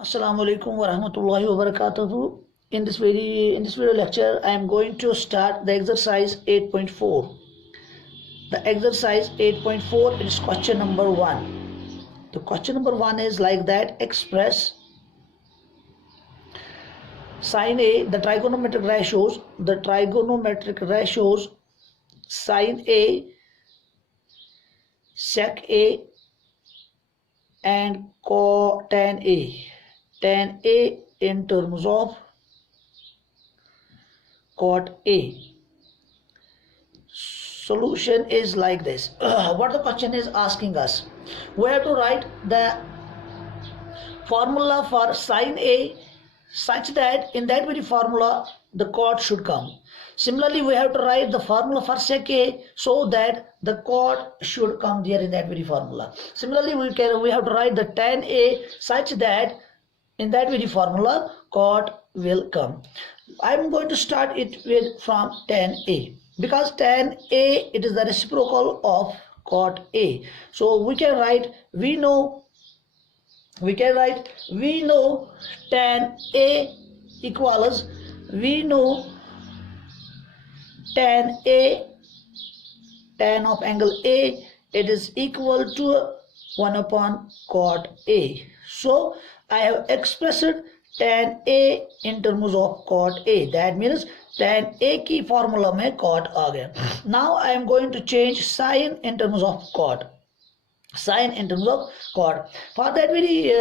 Assalamu alaikum wa rahmatullahi wa barakatuhu. In this video lecture, I am going to start the exercise 8.4. The exercise 8.4 is question number 1. The question number 1 is like that: express sin A, the trigonometric ratios sin A, sec A and tan A. Tan A in terms of cot A. Solution is like this. What the question is asking us, we have to write the formula for sin A such that in that very formula the cot should come. Similarly, we have to write the formula for sec A so that the cot should come there in that very formula. Similarly, we have to write the tan A such that in that very formula cot will come. I am going to start it with from tan A, because tan A, it is the reciprocal of cot A. So we can write, we know tan A equals, we know tan A, tan of angle A, it is equal to 1 upon cot A. So I have expressed tan A in terms of cot A. That means tan A की formula में cot आ गया. Now I am going to change sin in terms of cot. Sin in terms of cot. For that very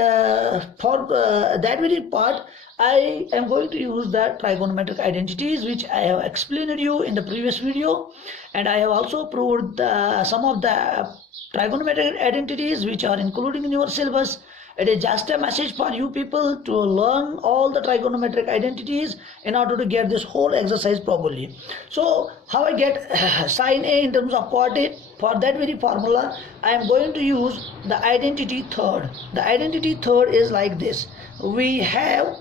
part, I am going to use the trigonometric identities which I have explained to you in the previous video, and I have also proved some of the trigonometric identities which are including in your syllabus. It is just a message for you people to learn all the trigonometric identities in order to get this whole exercise properly. So how I get sin A in terms of cot A? For that very formula, I am going to use the identity third. The identity third is like this. We have,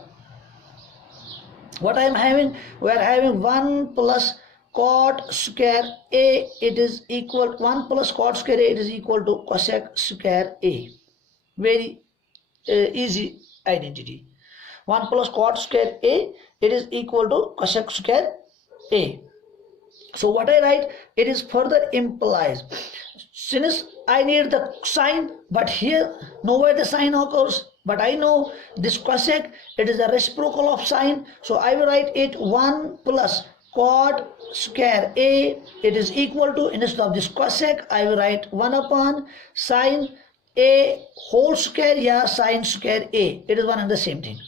what I am having, we are having 1 plus cot square A, it is equal, 1 plus cot square A, it is equal to cosec square A. Very easy identity. 1 plus cot square A, it is equal to cosec square A. So what I write, it is further implies, since I need the sign, but here nowhere the sign occurs, but I know this cosec, it is a reciprocal of sign, so I will write it 1 plus cot square A, it is equal to, instead of this cosec, I will write 1 upon sin A whole square, yeah, sin square A, it is one and the same thing.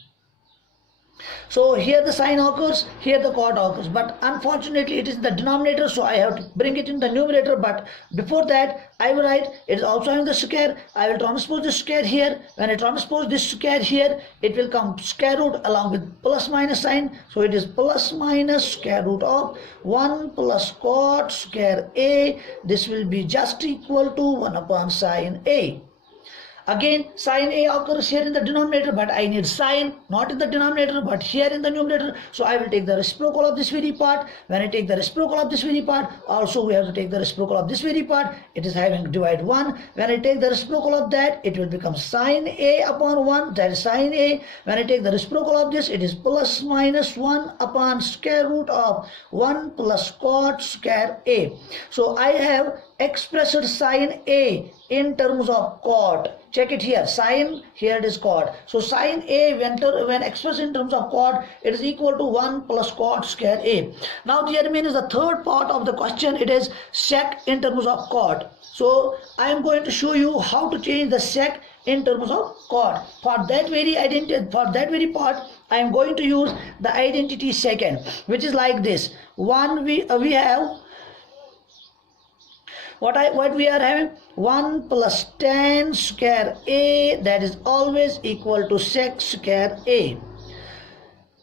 So here the sign occurs, here the cot occurs, but unfortunately it is in the denominator, so I have to bring it in the numerator. But before that, I will write, it is also having the square, I will transpose this square here. When I transpose this square here, it will come square root along with plus minus sign, so it is plus minus square root of 1 plus cot square A. This will be just equal to 1 upon sin A. Again, sin A occurs here in the denominator, but I need sin not in the denominator but here in the numerator, so I will take the reciprocal of this very part. When I take the reciprocal of this very part, also we have to take the reciprocal of this very part, it is having divide 1. When I take the reciprocal of that, it will become sin A upon 1, that is sin A. When I take the reciprocal of this, it is plus minus 1 upon square root of 1 plus cot square A. So I have expressed sin A in terms of cot. Check it here, sin, here it is cot. So sin A when expressed in terms of cot, it is equal to 1 plus cot square A. Now there remains the third part of the question, it is sec in terms of cot. So I am going to show you how to change the sec in terms of cot. For that very part, I am going to use the identity second, which is like this. One, we have what we are having, 1 plus tan square A, that is always equal to sec square A.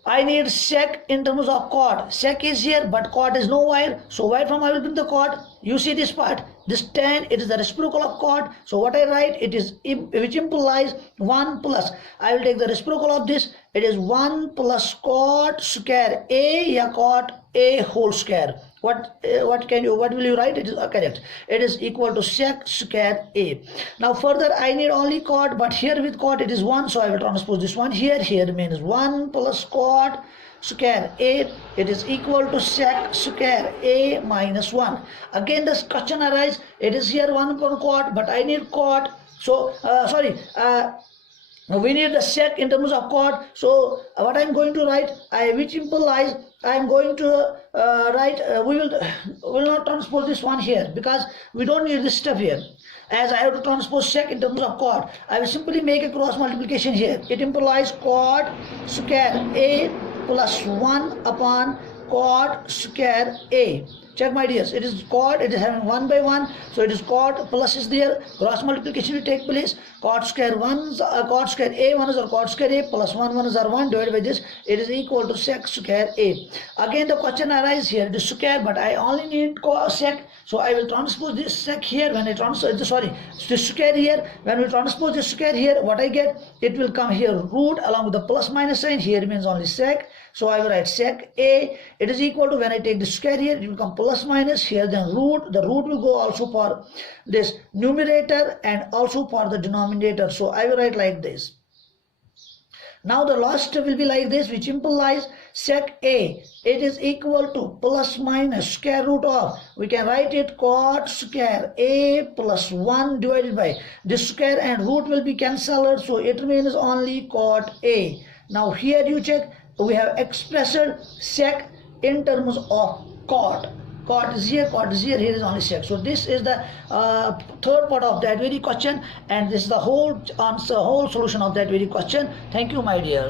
I need sec in terms of cot. Sec is here, but cot is nowhere. So where from I will bring the cot? You see this part, this tan, it is the reciprocal of cot. So what I write, it is, which implies 1 plus, I will take the reciprocal of this, it is 1 plus cot square A, yeah, cot A whole square. what will you write? It is correct. It is equal to sec square a. Now further I need only cot, but here with cot it is 1, so I will transpose this one here. Here remains 1 plus cot square a. It is equal to sec square a minus 1. Again this question arises. It is here 1 upon cot, but I need cot. So we need the sec in terms of cot. So what I am going to write, which implies I am going to write, we will not transpose this one here because we don't need this stuff here. As I have to transpose sec in terms of cot, I will simply make a cross multiplication here. It implies cot square a plus 1 upon cot square a. Check my dears, it is cot, it is having 1 by 1, so it is cot plus is there, cross multiplication will take place, cot square 1 cot square a 1 is or cot square a plus 1 1 is or 1 divided by this, it is equal to sec square a. Again the question arises here, it is square, but I only need sec, so I will transpose this sec here. When I transpose this square here, when we transpose this square here, what I get, it will come here root along with the plus minus sign, here remains only sec, so I will write sec a. It is equal to, when I take the square here, it will come plus minus here, then root. The root will go also for this numerator and also for the denominator, so I will write like this. Now the last will be like this, which implies sec a, it is equal to plus minus square root of, we can write it cot square a plus 1 divided by this square, and root will be cancelled, so it remains only cot a. Now here you check, we have expressed sec in terms of cot. Cot is here, here is only sec. So this is the third part of that very question, and this is the whole answer, whole solution of that very question. Thank you, my dear.